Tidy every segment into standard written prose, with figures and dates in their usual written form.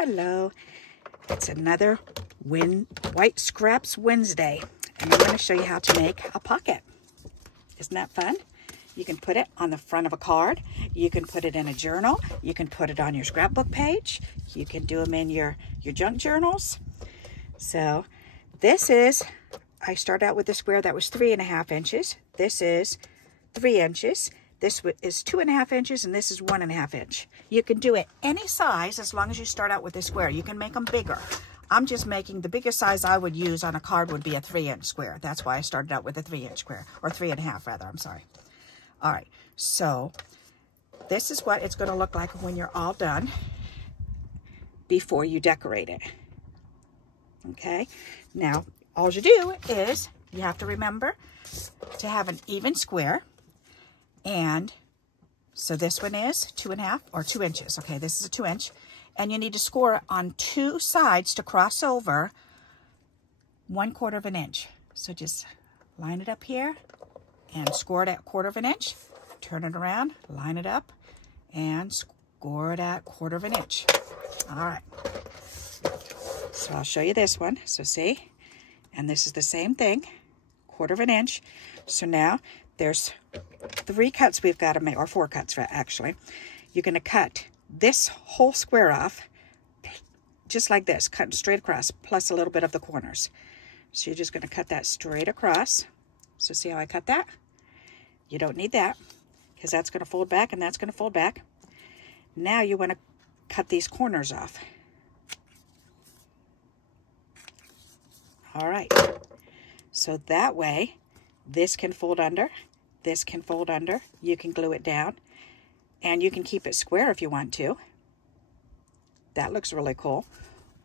Hello, it's another White Scraps Wednesday, and I'm going to show you how to make a pocket. Isn't that fun? You can put it on the front of a card, you can put it in a journal, you can put it on your scrapbook page, you can do them in your junk journals. So this is, I start out with a square that was 3.5 inches. This is 3 inches. This is 2.5 inches, and this is 1.5 inch. You can do it any size as long as you start out with a square. You can make them bigger. I'm just making the biggest size I would use on a card would be a 3-inch square. That's why I started out with a 3-inch square, or 3.5 rather, I'm sorry. All right, so this is what it's going to look like when you're all done before you decorate it. Okay, now all you do is you have to remember to have an even square. And so this one is 2.5 or 2 inches. Okay, this is a 2 inch. And you need to score on 2 sides to cross over 1/4 inch. So just line it up here and score it at 1/4 inch. Turn it around, line it up, and score it at 1/4 inch. All right. So I'll show you this one. So see, and this is the same thing, 1/4 inch. So now there's 3 cuts we've got to make, or 4 cuts actually. You're going to cut this whole square off, just like this, cut straight across, plus a little bit of the corners. So you're just going to cut that straight across. So see how I cut that? You don't need that, because that's going to fold back and that's going to fold back. Now you want to cut these corners off. All right. So that way, this can fold under, this can fold under, you can glue it down, and you can keep it square if you want to. That looks really cool.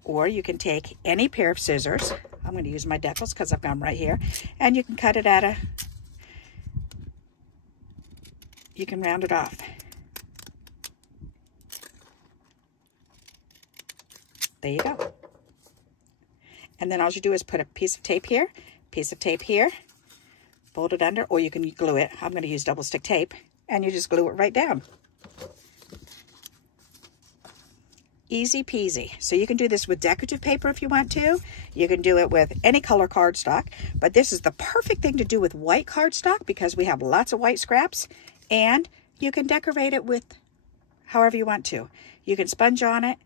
Or you can take any pair of scissors. I'm going to use my decals because I've got them right here. And you can cut it at you can round it off. There you go. And then all you do is put a piece of tape here, fold it under, or you can glue it. I'm going to use double stick tape, and you just glue it right down. Easy peasy. So you can do this with decorative paper if you want to. You can do it with any color cardstock, but this is the perfect thing to do with white cardstock because we have lots of white scraps, and you can decorate it with however you want to. You can sponge on it,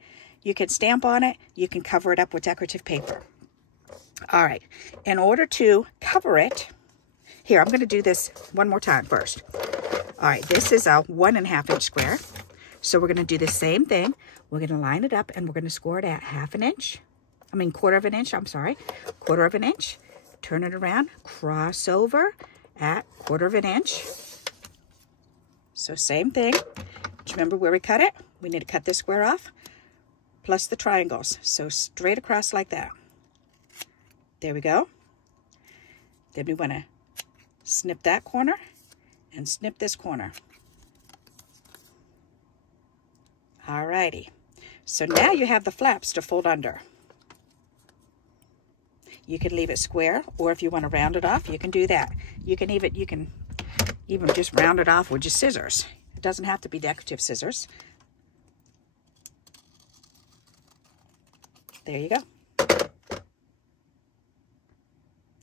you can stamp on it, you can cover it up with decorative paper. All right, in order to cover it, here, I'm going to do this one more time first. All right, this is a 1.5 inch square. So we're going to do the same thing. We're going to line it up and we're going to score it at 1/2 inch. I mean, 1/4 inch, I'm sorry. 1/4 inch. Turn it around, cross over at 1/4 inch. So same thing. Do you remember where we cut it? We need to cut this square off, plus the triangles. So straight across like that. There we go. Then we want to snip that corner and snip this corner. Alrighty. So now you have the flaps to fold under. You can leave it square, or if you want to round it off, you can do that. You can even just round it off with just scissors. It doesn't have to be decorative scissors. There you go.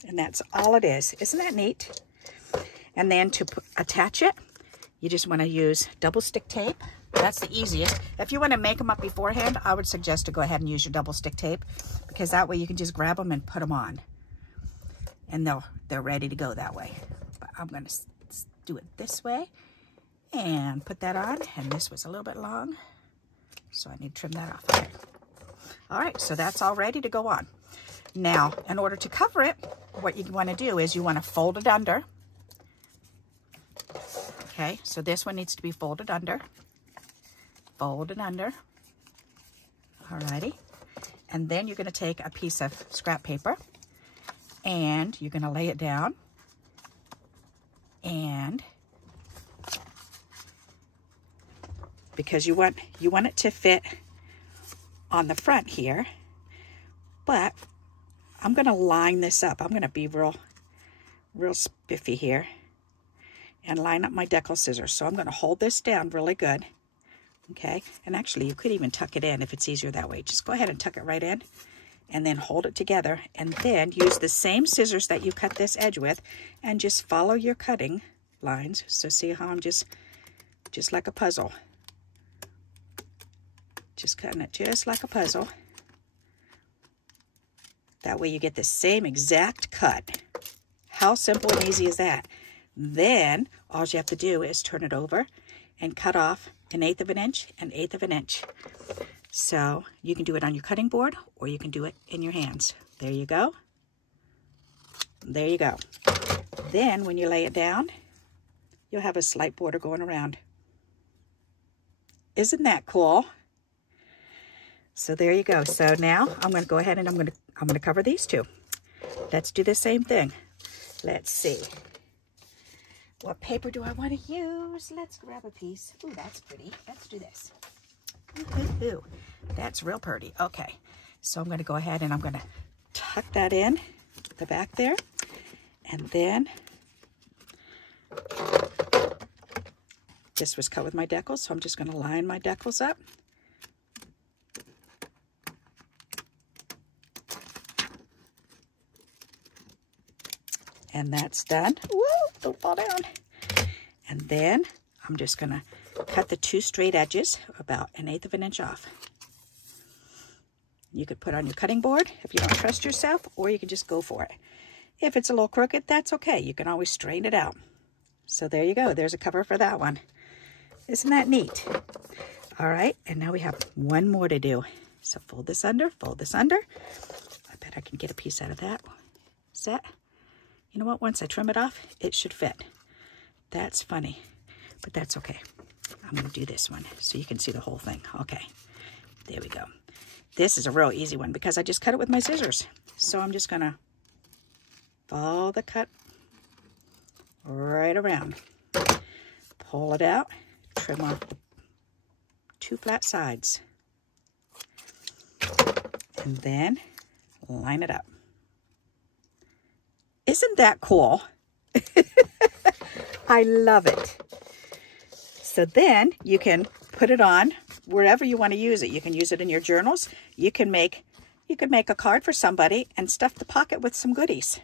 And that's all it is. Isn't that neat? And then to attach it, you just want to use double stick tape. That's the easiest. If you want to make them up beforehand, I would suggest to go ahead and use your double stick tape, because that way you can just grab them and put them on. And they're ready to go that way. But I'm going to do it this way and put that on. And this was a little bit long, so I need to trim that off. Okay. All right, so that's all ready to go on. Now, in order to cover it, what you want to do is you want to fold it under. Okay, so this one needs to be folded under. Fold it under. Alrighty. And then you're going to take a piece of scrap paper and you're going to lay it down. And because you want it to fit on the front here, but I'm going to line this up. I'm going to be real spiffy here and line up my decal scissors. So I'm going to hold this down really good Okay, and actually you could even tuck it in if it's easier that way. Just go ahead and tuck it right in, and then hold it together, and then use the same scissors that you cut this edge with, and just follow your cutting lines. So see how I'm just like a puzzle. Just cutting it just like a puzzle. That way you get the same exact cut. How simple and easy is that? Then all you have to do is turn it over and cut off 1/8 of an inch and 1/8 of an inch. So you can do it on your cutting board, or you can do it in your hands. There you go. There you go. Then when you lay it down, you'll have a slight border going around. Isn't that cool? So there you go. So now I'm going to go ahead and I'm going to cover these two. Let's do the same thing. Let's see. What paper do I want to use? Let's grab a piece. Ooh, that's pretty. Let's do this. Ooh, that's real pretty. Okay, so I'm going to go ahead and I'm going to tuck that in the back there, and then this was cut with my decals, so I'm just going to line my decals up. And that's done. Woo, don't fall down. And then I'm just going to cut the two straight edges about 1/8 of an inch off. You could put on your cutting board if you don't trust yourself, or you can just go for it. If it's a little crooked, that's okay. You can always straighten it out. So there you go. There's a cover for that one. Isn't that neat? All right, and now we have one more to do. So fold this under, fold this under. I bet I can get a piece out of that. Set. You know what? Once I trim it off, it should fit. That's funny, but that's okay. I'm going to do this one so you can see the whole thing. Okay, there we go. This is a real easy one because I just cut it with my scissors. So I'm just going to follow the cut right around. Pull it out, trim off the two flat sides, and then line it up. Isn't that cool? I love it. So then you can put it on wherever you want to use it. You can use it in your journals. You could make a card for somebody and stuff the pocket with some goodies.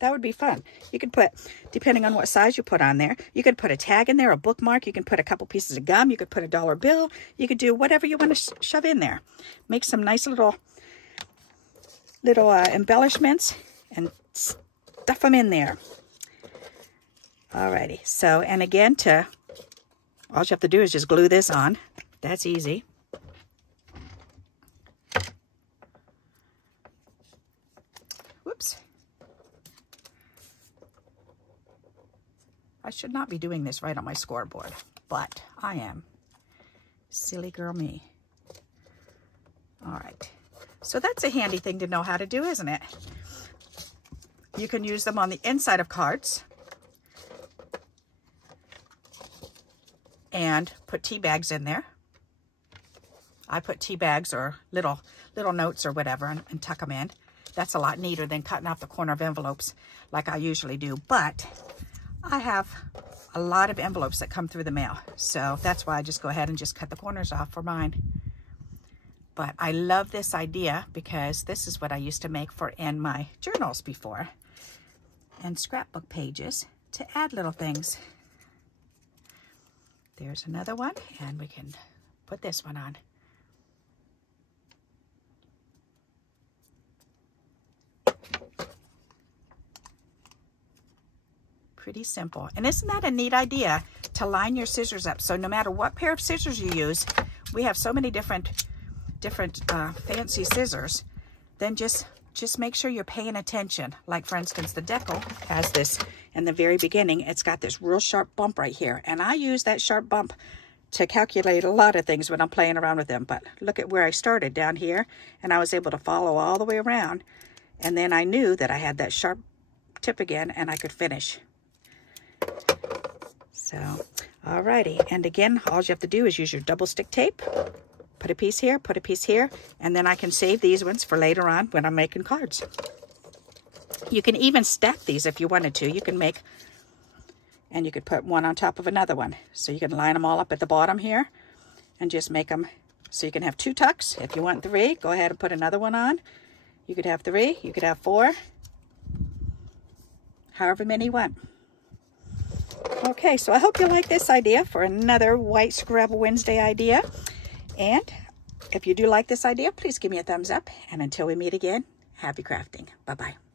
That would be fun. You could put, depending on what size you put on there, you could put a tag in there, a bookmark. You can put a couple pieces of gum. You could put a dollar bill. You could do whatever you want to shove in there. Make some nice little embellishments and stuff them in there. Alrighty. So, and again, all you have to do is just glue this on. That's easy. Whoops. I should not be doing this right on my scoreboard, but I am. Silly girl me. All right. So that's a handy thing to know how to do, isn't it? You can use them on the inside of cards and put tea bags in there. I put tea bags or little notes or whatever and tuck them in. That's a lot neater than cutting off the corner of envelopes like I usually do. But I have a lot of envelopes that come through the mail. So that's why I just go ahead and just cut the corners off for mine. But I love this idea because this is what I used to make for in my journals before. And scrapbook pages to add little things. There's another one, and we can put this one on. Pretty simple. And isn't that a neat idea to line your scissors up? So no matter what pair of scissors you use, we have so many different fancy scissors, then just make sure you're paying attention. Like for instance, the decal has this in the very beginning. It's got this real sharp bump right here. And I use that sharp bump to calculate a lot of things when I'm playing around with them. But look at where I started down here, and I was able to follow all the way around. And then I knew that I had that sharp tip again and I could finish. So, alrighty. And again, all you have to do is use your double stick tape. Put a piece here, put a piece here, and then I can save these ones for later on when I'm making cards. You can even stack these if you wanted to. You can make, and you could put one on top of another one. So you can line them all up at the bottom here, and just make them so you can have 2 tucks. If you want 3, go ahead and put another one on. You could have 3, you could have 4, however many you want. Okay, so I hope you like this idea for another White Scrub Wednesday idea. And if you do like this idea, please give me a thumbs up. And until we meet again, happy crafting. Bye-bye.